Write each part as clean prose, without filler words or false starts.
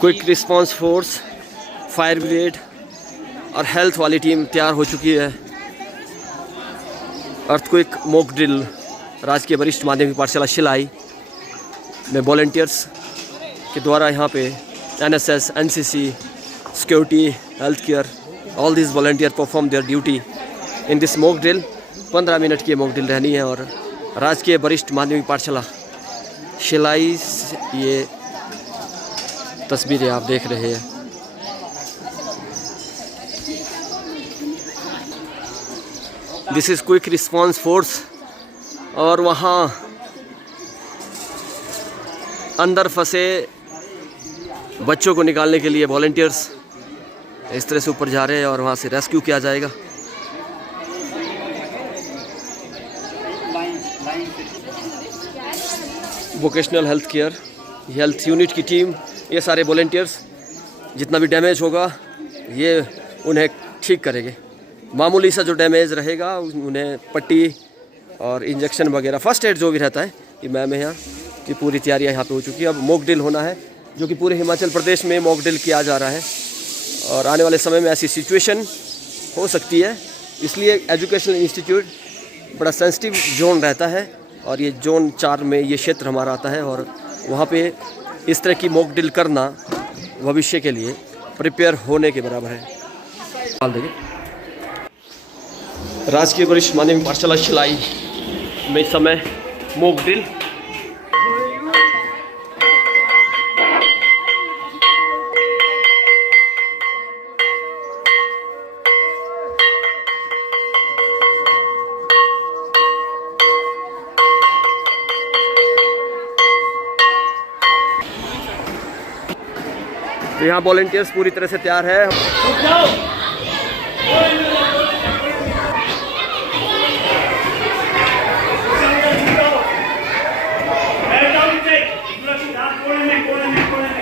Quick response force, fire brigade और health वाली team तैयार हो चुकी है। अर्थक्विक मॉक ड्रिल राजकीय वरिष्ठ माध्यमिक पाठशाला शिलाई में वॉलंटियर्स के द्वारा यहाँ पे NSS, NCC, security, health care, all this volunteer perform there duty in this mock drill. 15 minute की मॉक ड्रिल रहनी है और राजकीय वरिष्ठ माध्यमिक पाठशाला शिलाई ये तस्वीरें आप देख रहे हैं। This is quick response force और वहाँ अंदर फंसे बच्चों को निकालने के लिए वॉलंटियर्स इस तरह से ऊपर जा रहे हैं और वहाँ से रेस्क्यू किया जाएगा। Vocational health care health unit की टीम, ये सारे वॉलंटियर्स जितना भी डैमेज होगा ये उन्हें ठीक करेंगे। मामूली सा जो डैमेज रहेगा उन्हें पट्टी और इंजेक्शन वगैरह फर्स्ट एड जो भी रहता है कि मैम यहाँ की पूरी तैयारियाँ यहाँ पे हो चुकी है। अब मॉक ड्रिल होना है जो कि पूरे हिमाचल प्रदेश में मॉक ड्रिल किया जा रहा है और आने वाले समय में ऐसी सिचुएशन हो सकती है, इसलिए एजुकेशनल इंस्टीट्यूट बड़ा सेंसिटिव जोन रहता है और ये जोन 4 में ये क्षेत्र हमारा आता है और वहाँ पे इस तरह की मॉक ड्रिल करना भविष्य के लिए प्रिपेयर होने के बराबर है। डाल देंगे राजकीय वरिष्ठ माध्यमिक पाठशाला शिलाई में इस समय मॉक ड्रिल तो यहाँ वॉलंटियर्स पूरी तरह से तैयार है।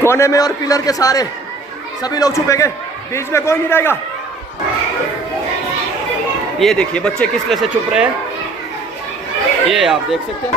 कोने में और पिलर के सारे सभी लोग छुपेंगे, बीच में कोई नहीं रहेगा। ये देखिए बच्चे किस तरह से छुप रहे हैं, ये आप देख सकते हैं।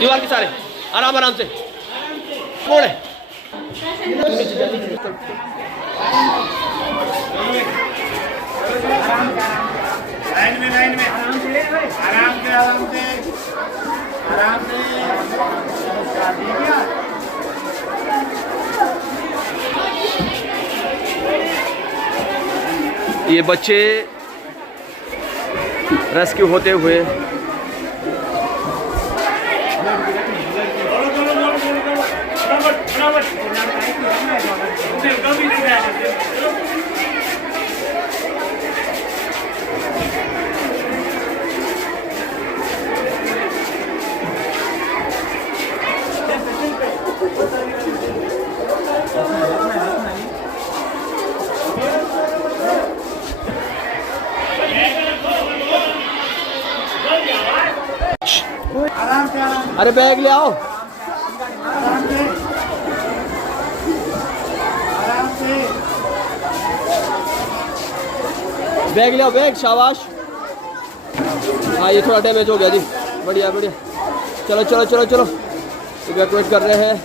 दीवार के सारे आराम आराम से मोड़ है। लाइन में आराम से ये बच्चे रेस्क्यू होते हुए अरे बैग ले आओ। बैग ले आओ, बैग, शाबाश। हाँ ये थोड़ा डैमेज हो गया जी, बढ़िया बढ़िया। चलो चलो चलो चलो, इवैक्यूएट कर रहे हैं।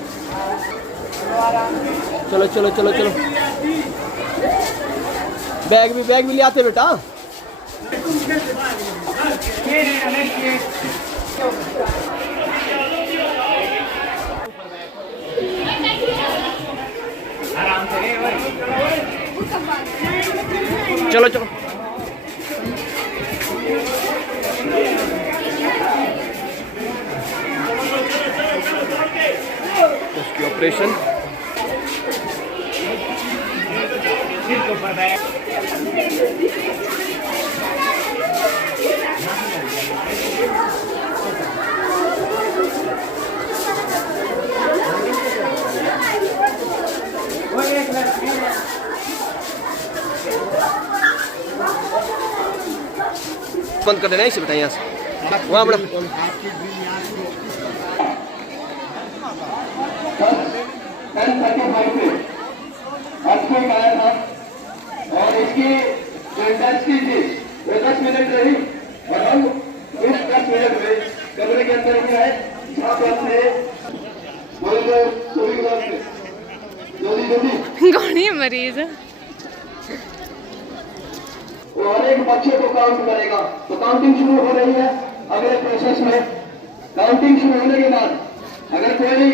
चलो चलो चलो चलो, बैग भी ले आते बेटा। चलो चलो उसकी ऑपरेशन बंद कर देना इसे बेटा यहाँ से वहाँ बड़ा। और इसकी जो इंडस्ट्री थी वो 10 मिनट रही और हम इस 10 मिनट में कमरे के अंदर में आए जहाँ पर थे कौन है मरीज? वो हर एक बच्चे को काउंट करेगा। तो काउंटिंग शुरू हो रही है। अगले प्रोसेस में काउंटिंग शुरू होने के बाद अगर कोई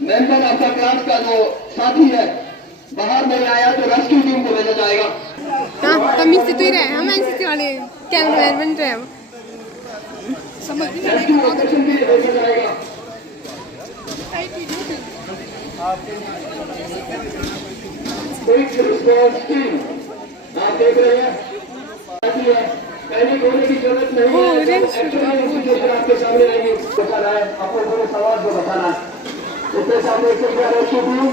मेंबर आपका क्लास का जो साथी है बाहर नहीं आया तो रेस्क्यू टीम को भेजा जाएगा। हाँ, कम ही ही रहे हम एनसीसी वाले कैमरामैन बन रहे हैं। रेस्क्यू ऑपरेशन के लिए भेजा जाएगा। क्विक रिस्पॉन्स टीम आप देख रहे हैं पैनिक होने की जरूरत नहीं है। सिचुएशन आपके सामने रहेगी। बताना है आपको पूरे समाज को बताना है। उसके सामने एक रेस्क्यू टीम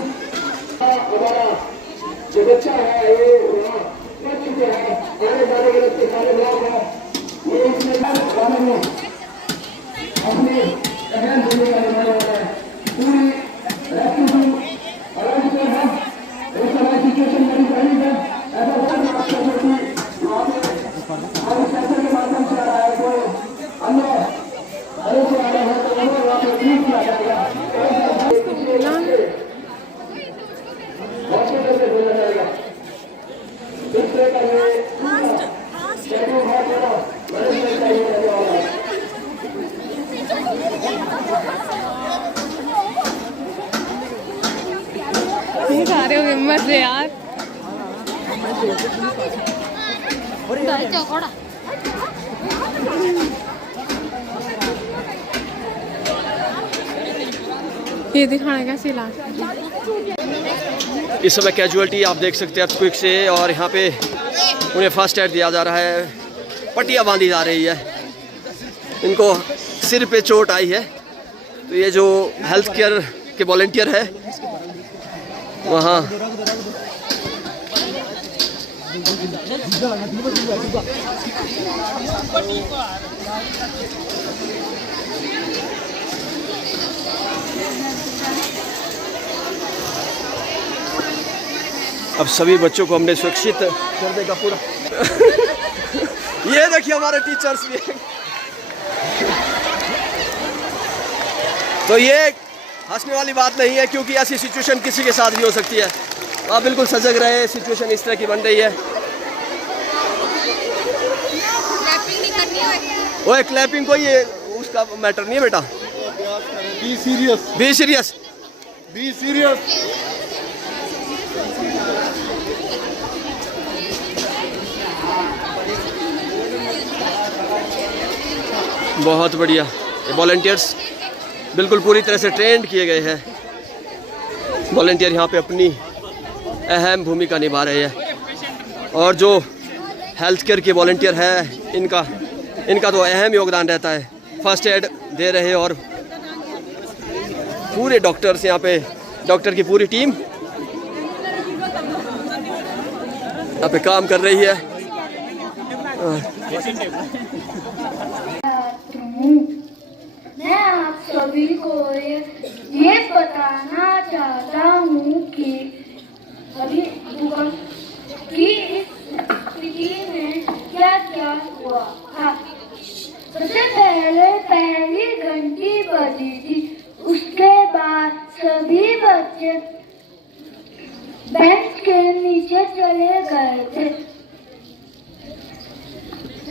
हमारा जो बच्चा है ये बच चुके हैं आने जाने के लिए सारे लोग हैं ये इसमें गाने में अपनी अहम भूमिका निभाने वाला है। पूरी रेस्क्यू टीम अरेंज कर है। इस तरह सिचुएशन बनी पहली है ऐसा बहुत अच्छा होती वहाँ पे हमारे सेंटर के माध्यम से आ रहा है कोई अन्य अरे से आ रहा है तो उन्हें वहाँ पे ट्रीट किया जाएगा। हॉस्पिटल से भेजा जाएगा। इस तरह का ये शेड्यूल बहुत बड़ा बड़े चाहिए रहने वाला है। खा रहे हो हिम्मत से यार। ये दिखाना कैसे इलाज। इस समय कैजुअलिटी आप देख सकते हैं अर्थक्वेक से और यहाँ पे उन्हें फर्स्ट एड दिया जा रहा है। पट्टियाँ बांधी जा रही है। इनको सिर पे चोट आई है तो ये जो हेल्थ केयर के वॉलंटियर है वहाँ अब सभी बच्चों को हमने सुरक्षित कर देगा पूरा। ये देखिए हमारे टीचर्स भी। तो ये हंसने वाली बात नहीं है क्योंकि ऐसी सिचुएशन किसी के साथ भी हो सकती है। आप बिल्कुल सजग रहे। सिचुएशन इस तरह की बन रही है। ओए क्लैपिंग कोई ये उसका मैटर नहीं है बेटा। Be serious, be serious, be serious. बहुत बढ़िया। ये वॉलंटियर्स बिल्कुल पूरी तरह से ट्रेंड किए गए हैं। वॉलंटियर यहाँ पे अपनी अहम भूमिका निभा रहे हैं और जो हेल्थ केयर के वॉलंटियर है इनका तो अहम योगदान रहता है। फर्स्ट एड दे रहे और पूरे डॉक्टर्स यहाँ पे डॉक्टर की पूरी टीम यहाँ पे काम कर रही है। मैं आप सभी को ये बताना चाहता हूँ कि अभी भूकंप की इस स्थिति में क्या क्या हुआ था। सबसे पहले पहली घंटी बजी थी। उसके बाद सभी बच्चे बेंच के नीचे चले गए थे।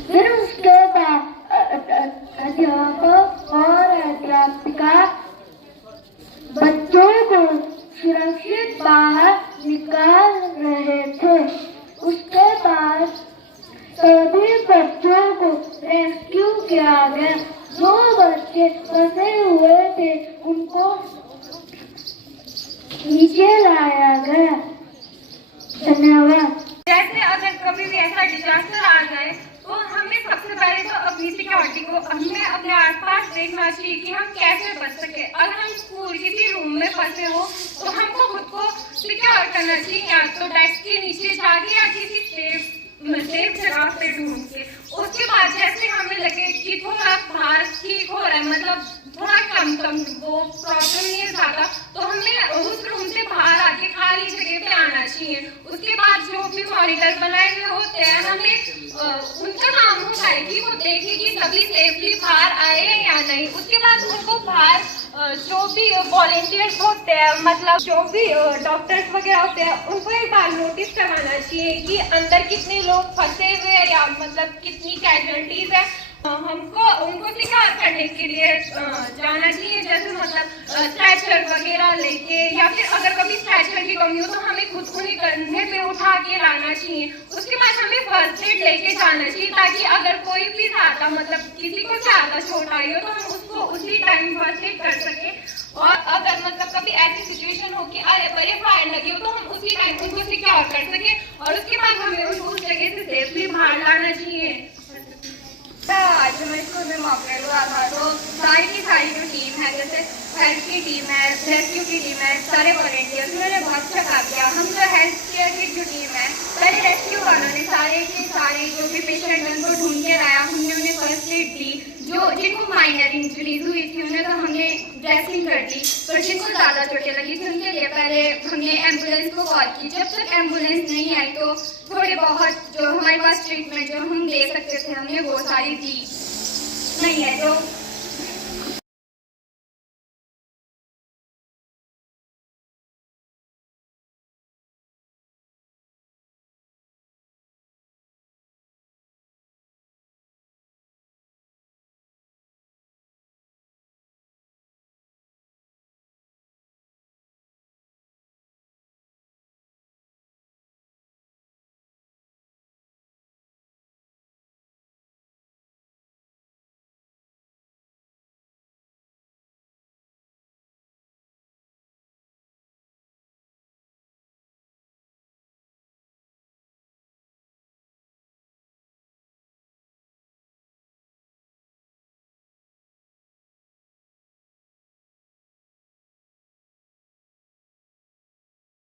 फिर उसके बाद अध्यापक और अध्यापिका बच्चों को सुरक्षित बाहर निकाल रहे थे। उसके बाद सभी बच्चों को रेस्क्यू किया गया। जो बच्चे फंसे हुए थे उनको नीचे लाया गया। धन्यवाद। जैसे अगर कभी भी ऐसा डिजास्टर आ जाए तो हमें सबसे पहले तो अपनी सिक्योरिटी को हमें अपने आसपास देखना चाहिए कि हम कैसे बच सके। अगर हम स्कूल किसी रूम में फंसे हो तो हमको खुद को सिक्योर करना चाहिए, या तो डेस्क के नीचे जाके या किसी सेफ जगह पे ढूंढ के उसके बाद जैसे हमें लगे कि थोड़ा बाहर ठीक हो रहा है, मतलब थोड़ा कम वो प्रॉब्लम नहीं है ज़्यादा, तो हमें उस रूम से बाहर आके खाली जगह पे आना चाहिए। उसके बाद जो भी मॉनिटर बनाए हुए होते हैं, हमें उनका काम होता है कि वो देखे कि सभी सेफली बाहर आए हैं या नहीं। उसके बाद उनको बाहर जो भी वॉलेंटियर्स होते हैं, मतलब जो भी डॉक्टर्स वगैरह होते हैं, उनको एक बार नोटिस करवाना चाहिए कि अंदर कितने लोग फंसे हुए हैं या मतलब कितनी कैजुअलिटीज है। हमको उनको सिक्योर करने के लिए जाना चाहिए, जैसे मतलब स्ट्रेचर वगैरह लेके, या फिर अगर कभी स्ट्रेचर की कमी हो तो हमें खुद को ही कंधे पे उठा के लाना चाहिए। उसके बाद हमें फर्स्ट एड लेके जाना चाहिए, ताकि अगर कोई भी ज़्यादा मतलब किसी को ज़्यादा चोट आई हो तो हम उसको उसी टाइम फर्स्ट एड कर सके। और अगर मतलब कभी ऐसी सिचुएशन हो कि अरे बड़े फायर लगे हो तो हम उसी टाइम उनको सिक्योर कर सके, और उसके बाद हमें उनको उस जगह से सेफली बाहर लाना चाहिए। आज हमें स्कूल में मॉक ड्रिल हुआ था, तो सारी की सारी जो टीम है, जैसे हेल्थ की टीम है, रेस्क्यू की टीम है, सारे वॉलेंटियर्स, उन्होंने बहुत अच्छा काम किया। हम जो हेल्थ केयर की जो टीम है, पहले रेस्क्यू वालों ने सारे के सारे जो भी पेशेंट उनको ढूंढ के लाया, हमने उन्हें फर्स्ट एड दी। जो जिनको माइनर इंजरीज हुई थी उन्हें तो हमने ड्रेसिंग कर दी, पर जिनको ज़्यादा चोटें लगी थी उनके लिए पहले हमने एम्बुलेंस को कॉल की। जब तक एम्बुलेंस नहीं आई तो थोड़े बहुत जो हमारे पास ट्रीटमेंट जो हम दे सकते थे हमने वो सारी दी नहीं है। तो